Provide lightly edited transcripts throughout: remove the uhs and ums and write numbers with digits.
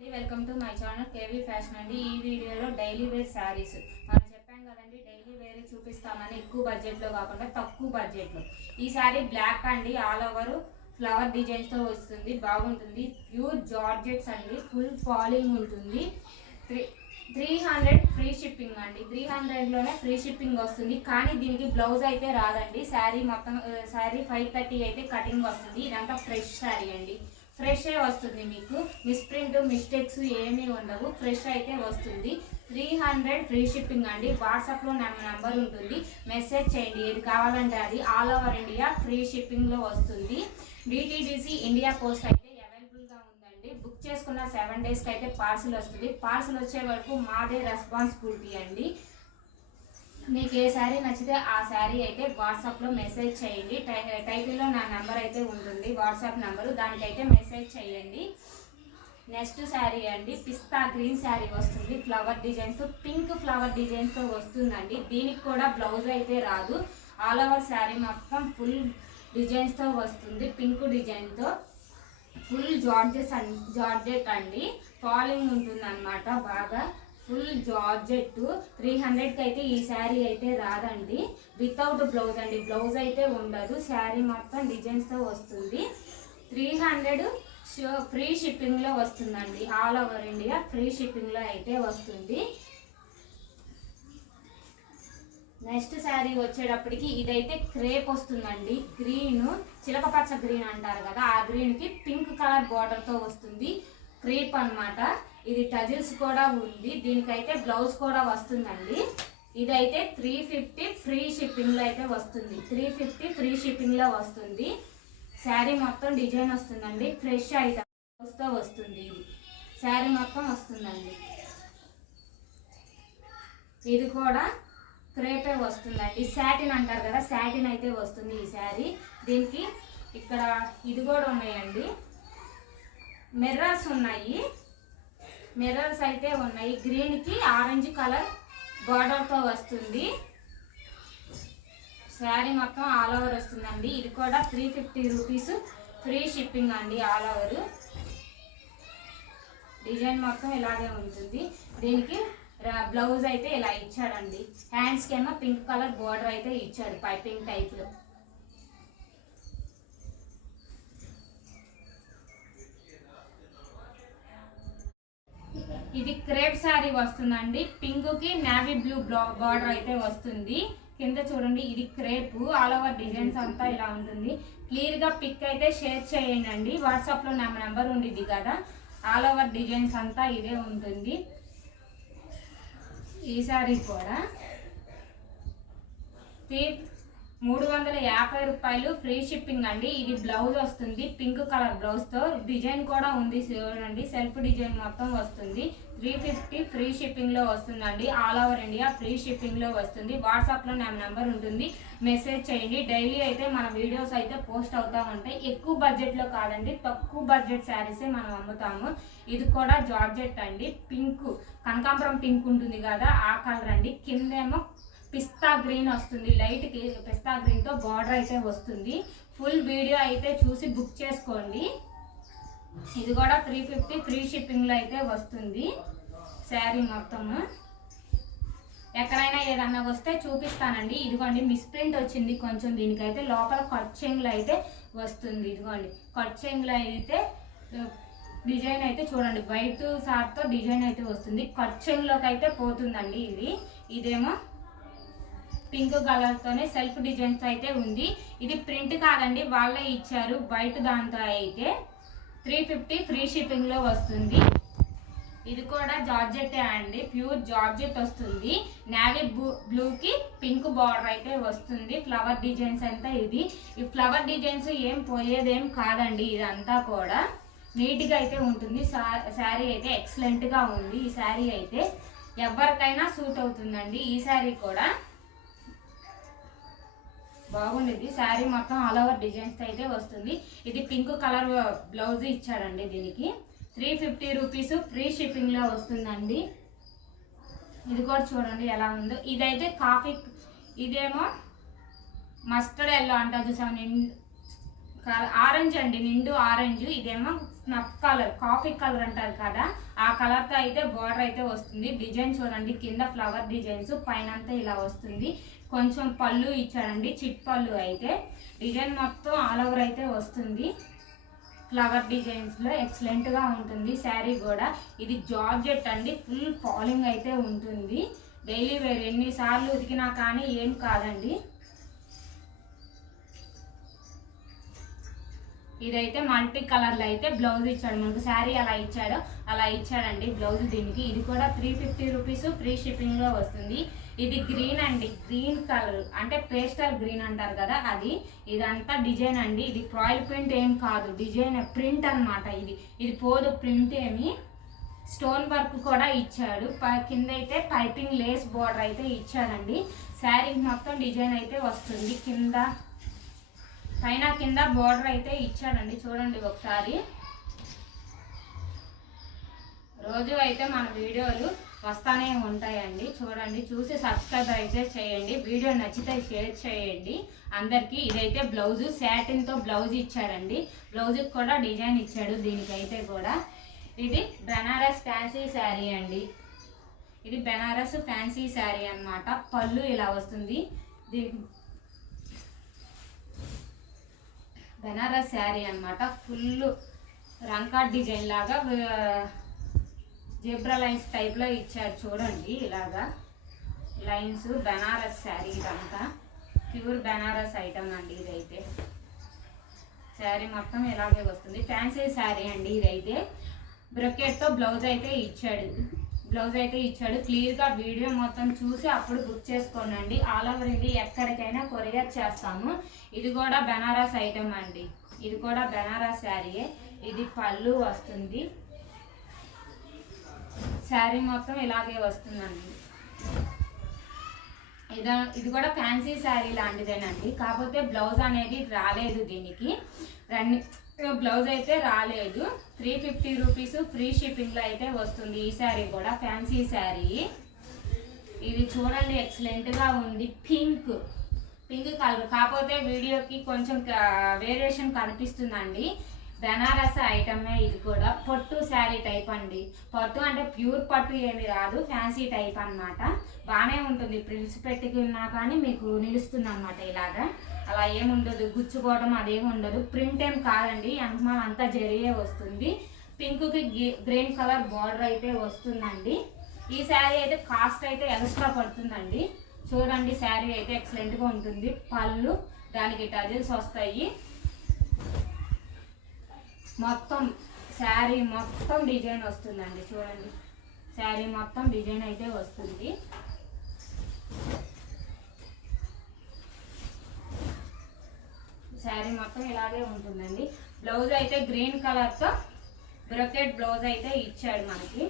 Welcome to my channel KV fashion అండి. ఈ వీడియోలో డైలీ వేర్ శారీస్ మనం చెప్పాం కదండి, డైలీ వేర్ చూపిస్తామని. ఎక్కువ బడ్జెట్లో కాకుండా తక్కువ బడ్జెట్లో. ఈ శారీ బ్లాక్ అండి, ఆల్ ఓవర్ ఫ్లవర్ డిజైన్స్తో వస్తుంది. బాగుంటుంది. ప్యూర్ జార్జెట్స్ అండి, ఫుల్ ఫాలింగ్ ఉంటుంది. 300 ఫ్రీ షిప్పింగ్ అండి. 300లోనే ఫ్రీ షిప్పింగ్ వస్తుంది. కానీ దీనికి బ్లౌజ్ అయితే రాదండి. శారీ మొత్తం శారీ 530 అయితే కటింగ్ వస్తుంది. ఇదంతా ఫ్రెష్ శారీ అండి, ఫ్రెష్ వస్తుంది. మీకు మిస్ప్రింట్ మిస్టేక్స్ ఏమీ ఉండవు, ఫ్రెష్ అయితే వస్తుంది. 300 ఫ్రీ షిప్పింగ్ అండి. వాట్సాప్లో నా నెంబర్ ఉంటుంది, మెసేజ్ చేయండి. ఏది కావాలంటే అది. ఆల్ ఓవర్ ఇండియా ఫ్రీ షిప్పింగ్లో వస్తుంది. డిటిడిసి ఇండియా పోస్ట్ అయితే అవైలబుల్గా ఉందండి. బుక్ చేసుకున్న 7 డేస్కి అయితే పార్సిల్ వస్తుంది. పార్సిల్ వచ్చే వరకు మాదే రెస్పాన్సిబిలిటీ అండి. మీకు ఏ శారీ నచ్చితే ఆ శారీ అయితే వాట్సాప్లో మెసేజ్ చేయండి. టైటిల్లో నా నెంబర్ అయితే ఉంటుంది, వాట్సాప్ నెంబరు, దానికైతే మెసేజ్ చేయండి. నెక్స్ట్ శారీ అండి, పిస్తా గ్రీన్ శారీ వస్తుంది. ఫ్లవర్ డిజైన్స్, పింక్ ఫ్లవర్ డిజైన్స్తో వస్తుందండి. దీనికి కూడా బ్లౌజ్ అయితే రాదు. ఆల్ ఓవర్ శారీ మొత్తం ఫుల్ డిజైన్స్తో వస్తుంది. పింక్ డిజైన్తో ఫుల్ జార్జెట్ అండి. ఫాలింగ్ ఉంటుంది అన్నమాట బాగా. Full georgette. 300కి అయితే ఈ శారీ అయితే రాదండి. వితౌట్ బ్లౌజ్ అండి, బ్లౌజ్ అయితే ఉండదు. శారీ మొత్తం డిజైన్స్తో వస్తుంది. 300 ఫ్రీ షిప్పింగ్లో వస్తుందండి. ఆల్ ఓవర్ ఇండియా ఫ్రీ షిప్పింగ్లో అయితే వస్తుంది. నెక్స్ట్ శారీ వచ్చేటప్పటికి ఇదైతే క్రేప్ వస్తుందండి. గ్రీన్, చిలకపచ్చ గ్రీన్ అంటారు కదా, ఆ గ్రీన్కి పింక్ కలర్ బార్డర్తో వస్తుంది. క్రేప్ అన్నమాట. ఇది టజిల్స్ కూడా ఉంది. దీనికైతే బ్లౌజ్ కూడా వస్తుందండి. ఇదైతే 350 ఫ్రీ షిప్పింగ్లో అయితే వస్తుంది. 350 ఫ్రీ షిప్పింగ్లో వస్తుంది. శారీ మొత్తం డిజైన్ వస్తుందండి. ఫ్రెష్ ఐటమ్స్తో వస్తుంది. ఇది శారీ మొత్తం వస్తుందండి. ఇది కూడా క్రేపే వస్తుందండి. శాటిన్ అంటారు కదా, శాటిన్ అయితే వస్తుంది ఈ శారీ. దీనికి ఇక్కడ ఇది కూడా ఉన్నాయండి, మిర్రర్స్ ఉన్నాయి. మిర్రర్స్ అయితే ఉన్నాయి. గ్రీన్కి ఆరెంజ్ కలర్ బార్డర్తో వస్తుంది. శారీ మొత్తం ఆల్ ఓవర్ వస్తుందండి. ఇది కూడా 350 రూపీస్ ఫ్రీ షిప్పింగ్ అండి. ఆల్ ఓవర్ డిజైన్ మొత్తం ఇలాగే ఉంటుంది. దీనికి బ్లౌజ్ అయితే ఇలా ఇచ్చాడండి. హ్యాండ్స్కి ఏమో పింక్ కలర్ బార్డర్ అయితే ఇచ్చాడు పైపింగ్ టైప్లో. ఇది క్రేప్ శారీ వస్తుందండి. పింక్ కి నావీ బ్లూ బార్డర్ అయితే వస్తుంది. కింద చూడండి, ఇది క్రేప్. ఆల్ ఓవర్ డిజైన్స్ అంతా ఇలా ఉంటుంది. క్లియర్ గా పిక్ అయితే షేర్ చేయండి. వాట్సాప్ లో నా నెంబర్ ఉండిద్ది కదా. ఆల్ ఓవర్ డిజైన్స్ అంతా ఇదే ఉంటుంది. ఈ శారీ కూడా 350 రూపాయలు ఫ్రీ షిప్పింగ్ అండి. ఇది బ్లౌజ్ వస్తుంది, పింక్ కలర్ బ్లౌజ్ తో. డిజైన్ కూడా ఉంది చూడండి, సెల్ఫ్ డిజైన్ మొత్తం వస్తుంది. 350 ఫ్రీ షిప్పింగ్ లో వస్తుందండి. All over India free shipping లో వస్తుంది. వాట్సాప్ లో నా నెంబర్ ఉంటుంది, మెసేజ్ చేయండి. డైలీ అయితే మన వీడియోస్ అయితే పోస్ట్ అవుతా ఉంటాయి. ఎక్కువ బడ్జెట్ లో కాదండి, తక్కువ బడ్జెట్ శారీసే మనం అమ్ముతాము. ఇది కూడా జార్జెట్ అండి. పింక్, కనకాంబరం పింక్ ఉంటుంది కదా, ఆ కలర్ అండి. కిందేమో పిస్తా గ్రీన్ వస్తుంది. లైట్ పిస్తా గ్రీన్ తో బార్డర్ అయితే వస్తుంది. ఫుల్ వీడియో అయితే చూసి బుక్ చేసుకోండి. ఇది కూడా 350 ఫ్రీ షిప్పింగ్ లో అయితే వస్తుంది. శారీ మొత్తము ఎక్కడైనా ఏదన్నా వస్తే చూపిస్తానండి. ఇదిగోండి, మిస్ప్రింట్ వచ్చింది కొంచెం. దీనికైతే లోపల కట్ చెంగులు అయితే వస్తుంది. ఇదిగోండి, కట్ చెంగులు అయితే డిజైన్ అయితే చూడండి, వైట్ సార్తో డిజైన్ అయితే వస్తుంది. కట్ చెంగులోకి అయితే పోతుందండి. ఇదేమో పింక్ కలర్ తోనే సెల్ఫ్ డిజైన్స్ అయితే ఉంది. ఇది ప్రింట్ కాదండి, వాళ్ళే ఇచ్చారు వైట్ దాంతో. అయితే 350 ఫ్రీ షిప్పింగ్ లో వస్తుంది. ఇది కూడా జార్జెట్టే అండి, ప్యూర్ జార్జెట్ వస్తుంది. నావీ బ్లూకి పింక్ బార్డర్ అయితే వస్తుంది. ఫ్లవర్ డిజైన్స్ అంతా ఇది. ఈ ఫ్లవర్ డిజైన్స్ ఏం పోయేదేం కాదండి. ఇదంతా కూడా నీట్ గా అయితే ఉంటుంది. శారీ అయితే ఎక్సలెంట్ గా ఉంది. ఈ శారీ అయితే ఎవరికైనా సూట్ అవుతుందండి. ఈ శారీ కూడా బాగుండేది. శారీ మొత్తం ఆల్ ఓవర్ డిజైన్స్ అయితే వస్తుంది. ఇది పింక్ కలర్ బ్లౌజ్ ఇచ్చాడండి. దీనికి 350 రూపీస్ ఫ్రీ షిప్పింగ్ లో వస్తుందండి. ఇది కూడా చూడండి ఎలా ఉందో. ఇదైతే కాఫీ, ఇదేమో మస్టర్డ్ ఎల్లో అంటారు చూసాము, ఆరెంజ్ అండి, నిండు ఆరెంజ్. ఇదేమో స్నఫ్ కలర్, కాఫీ కలర్ అంటారు కదా, ఆ కలర్తో అయితే బార్డర్ అయితే వస్తుంది. డిజైన్ చూడండి, కింద ఫ్లవర్ డిజైన్స్, పైన అంతా ఇలా వస్తుంది. కొంచెం పళ్ళు ఇచ్చాడండి, చిట్ పళ్ళు అయితే. డిజైన్ మొత్తం ఆల్ ఓవర్ అయితే వస్తుంది. ఫ్లవర్ డిజైన్స్లో ఎక్సలెంట్గా ఉంటుంది శారీ కూడా. ఇది జార్జెట్ అండి, ఫుల్ ఫాలింగ్ అయితే ఉంటుంది. డైలీ వేర్ ఎన్నిసార్లు ఉతికినా కానీ ఏం కాదండి. ఇదైతే మల్టీ కలర్లో అయితే బ్లౌజ్ ఇచ్చాడు మనకు. శారీ అలా ఇచ్చాడండి బ్లౌజ్ దీనికి. ఇది కూడా 350 రూపీస్, ఫ్రీ షిప్పింగ్లో వస్తుంది. ఇది గ్రీన్ అండి, గ్రీన్ కలర్ అంటే పేస్టల్ గ్రీన్ అంటారు కదా అది. ఇదంతా డిజైన్ అండి, ఇది ఫాయిల్ ప్రింట్ ఏం కాదు, డిజైన్ ప్రింట్ అనమాట. ఇది పోదు ప్రింట్ ఏమి. స్టోన్ వర్క్ కూడా ఇచ్చాడు. కింద అయితే పైపింగ్ లేస్ బోర్డర్ అయితే ఇచ్చాడండి. శారీ మొత్తం డిజైన్ అయితే వస్తుంది. పైన కింద బోర్డర్ అయితే ఇచ్చాడండి. చూడండి ఒకసారి. రోజు అయితే మన వీడియోలు వస్తానే ఉంటాయండి. చూడండి, చూసి సబ్స్క్రైబ్ అయితే చేయండి. వీడియో నచ్చితే షేర్ చేయండి అందరికీ. ఇదైతే బ్లౌజు, శాటిన్తో బ్లౌజ్ ఇచ్చాడండి. బ్లౌజ్కి కూడా డిజైన్ ఇచ్చాడు దీనికైతే కూడా. ఇది బెనారస్ ఫ్యాన్సీ శారీ అండి. ఇది బెనారస్ ఫ్యాన్సీ శారీ అన్నమాట. పళ్ళు ఇలా వస్తుంది. దీనికి బెనారస్ శారీ అన్నమాట. ఫుల్ రంకా డిజైన్ లాగా జెబ్రా లైన్స్ టైప్లో ఇచ్చారు చూడండి. ఇలాగా లైన్స్. బెనారస్ శారీ ఇదంతా ప్యూర్ బెనారస్ ఐటమ్ అండి. ఇదైతే శారీ మొత్తం ఇలాగే వస్తుంది. ఫ్యాన్సీ శారీ అండి. ఇదైతే బ్రొకెట్తో బ్లౌజ్ అయితే ఇచ్చాడు. క్లియర్గా వీడియో మొత్తం చూసి అప్పుడు బుక్ చేసుకోనండి. ఆల్ ఓవర్ ఇండియా ఎక్కడికైనా కొరియర్ చేస్తాము. ఇది కూడా బెనారస్ ఐటమ్ అండి. ఇది కూడా బెనారస్ శారీయే. ఇది పళ్ళు వస్తుంది. శారీ మొత్తం ఇలాగే వస్తుందండి. ఇది కూడా ఫ్యాన్సీ శారీ లాంటిదేనండి. కాకపోతే బ్లౌజ్ అనేది రాలేదు దీనికి. బ్లౌజ్ అయితే రాలేదు. 350 రూపీస్ ఫ్రీ షిప్పింగ్లో అయితే వస్తుంది. ఈ శారీ కూడా ఫ్యాన్సీ శారీ. ఇది చూడండి ఎక్సలెంట్గా ఉంది. Pink colour. కాకపోతే వీడియోకి కొంచెం వేరియేషన్ కనిపిస్తుందండి. బెనారస్ ఐటమే ఇది కూడా. పట్టు శారీ టైప్ అండి. పట్టు అంటే ప్యూర్ పట్టు ఏమి రాదు, ఫ్యాన్సీ టైప్ అన్నమాట. బాగానే ఉంటుంది. ప్రిల్స్ పెట్టుకున్నా కానీ మీకు నిలుస్తుంది అనమాట. ఇలాగా అలా ఏముండదు, గుచ్చుకోవడం అదేమి ఉండదు. ప్రింట్ ఏం కాదండి, వెనకమాల అంతా జరిగే వస్తుంది. పింక్కి గ్రీన్ కలర్ బార్డర్ అయితే వస్తుందండి. ఈ శారీ అయితే కాస్ట్ అయితే ఎక్స్ట్రా పడుతుందండి. చూడండి, శారీ అయితే ఎక్సలెంట్గా ఉంటుంది. పళ్ళు దానికి టజిల్స్ వస్తాయి. మొత్తం శారీ మొత్తం డిజైన్ వస్తుందండి. చూడండి, శారీ మొత్తం డిజైన్ అయితే వస్తుంది. శారీ మొత్తం ఇలాగే ఉంటుందండి. బ్లౌజ్ అయితే గ్రీన్ కలర్తో బ్రొకెట్ బ్లౌజ్ అయితే ఇచ్చాడు మనకి.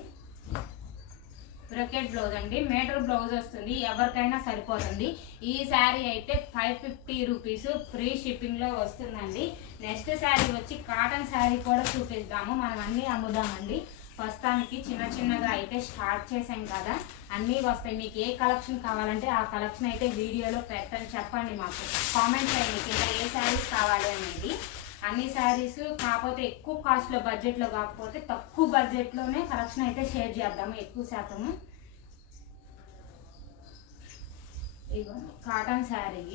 బ్రొకెట్ బ్లౌజ్ అండి, మీటర్ బ్లౌజ్ వస్తుంది. ఎవరికైనా సరిపోతుంది. ఈ శారీ అయితే 550 రూపీస్ ఫ్రీ షిప్పింగ్లో వస్తుందండి. నెక్స్ట్ శారీ వచ్చి కాటన్ శారీ కూడా చూపిద్దాము. మనం అన్నీ అమ్ముదామండి. ప్రస్తుతానికి చిన్నగా అయితే స్టార్ట్ చేసాం కదా, అన్నీ వస్తాయి. మీకు ఏ కలెక్షన్ కావాలంటే ఆ కలెక్షన్ అయితే వీడియోలో పెట్టండి, చెప్పండి, మాకు కామెంట్ చేయండి కింద ఏ శారీస్ కావాలి అనేది. అన్ని శారీస్ కాకపోతే ఎక్కువ కాస్ట్లో బడ్జెట్లో కాకపోతే తక్కువ బడ్జెట్లోనే కలెక్షన్ అయితే షేర్ చేద్దాము ఎక్కువ శాతము. ఇగో కాటన్ శారీ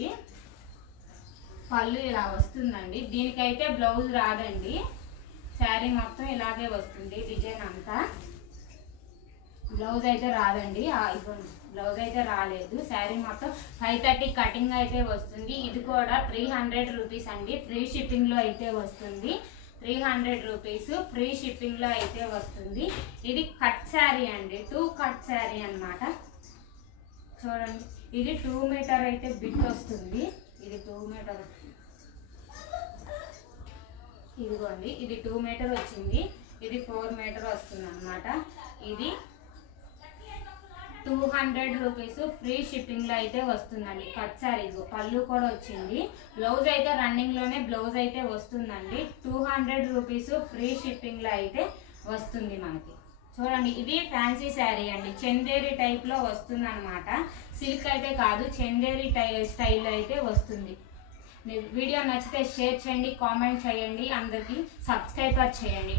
పళ్ళు ఇలా వస్తుందండి. దీనికైతే బ్లౌజ్ రాదండి. శారీ మొత్తం ఇలాగే వస్తుంది. డిజైన్ అంతా బ్లౌజ్ అయితే రాదండి. బ్లౌజ్ అయితే రాలేదు. శారీ మొత్తం 530 కటింగ్ అయితే వస్తుంది. ఇది కూడా 300 రూపీస్ అండి. ఫ్రీ షిప్పింగ్లో అయితే వస్తుంది. 300 రూపీస్ ఫ్రీ షిప్పింగ్లో అయితే వస్తుంది. ఇది కట్ శారీ అండి, 2 కట్ శారీ అన్నమాట. చూడండి, ఇది 2 మీటర్ అయితే బిట్ వస్తుంది. ఇది 2 మీటర్. ఇదిగోండి, ఇది 2 మీటర్ వచ్చింది. ఇది 4 మీటర్ వస్తుంది అన్నమాట. ఇది 200 రూపీస్ ఫ్రీ షిప్పింగ్లో అయితే వస్తుందండి. కట్ శారీ పళ్ళు కూడా వచ్చింది. బ్లౌజ్ అయితే రన్నింగ్లోనే బ్లౌజ్ అయితే వస్తుందండి. 200 రూపీస్ ఫ్రీ షిప్పింగ్లో అయితే వస్తుంది మనకి. చూడండి, ఇది ఫ్యాన్సీ శారీ అండి. చందేరి టైప్లో వస్తుంది అనమాట. సిల్క్ అయితే కాదు, చందేరి స్టైల్లో అయితే వస్తుంది. వీడియో నచ్చితే షేర్ చేయండి, కామెంట్ చేయండి, అందరికీ సబ్స్క్రైబ్ చేయండి.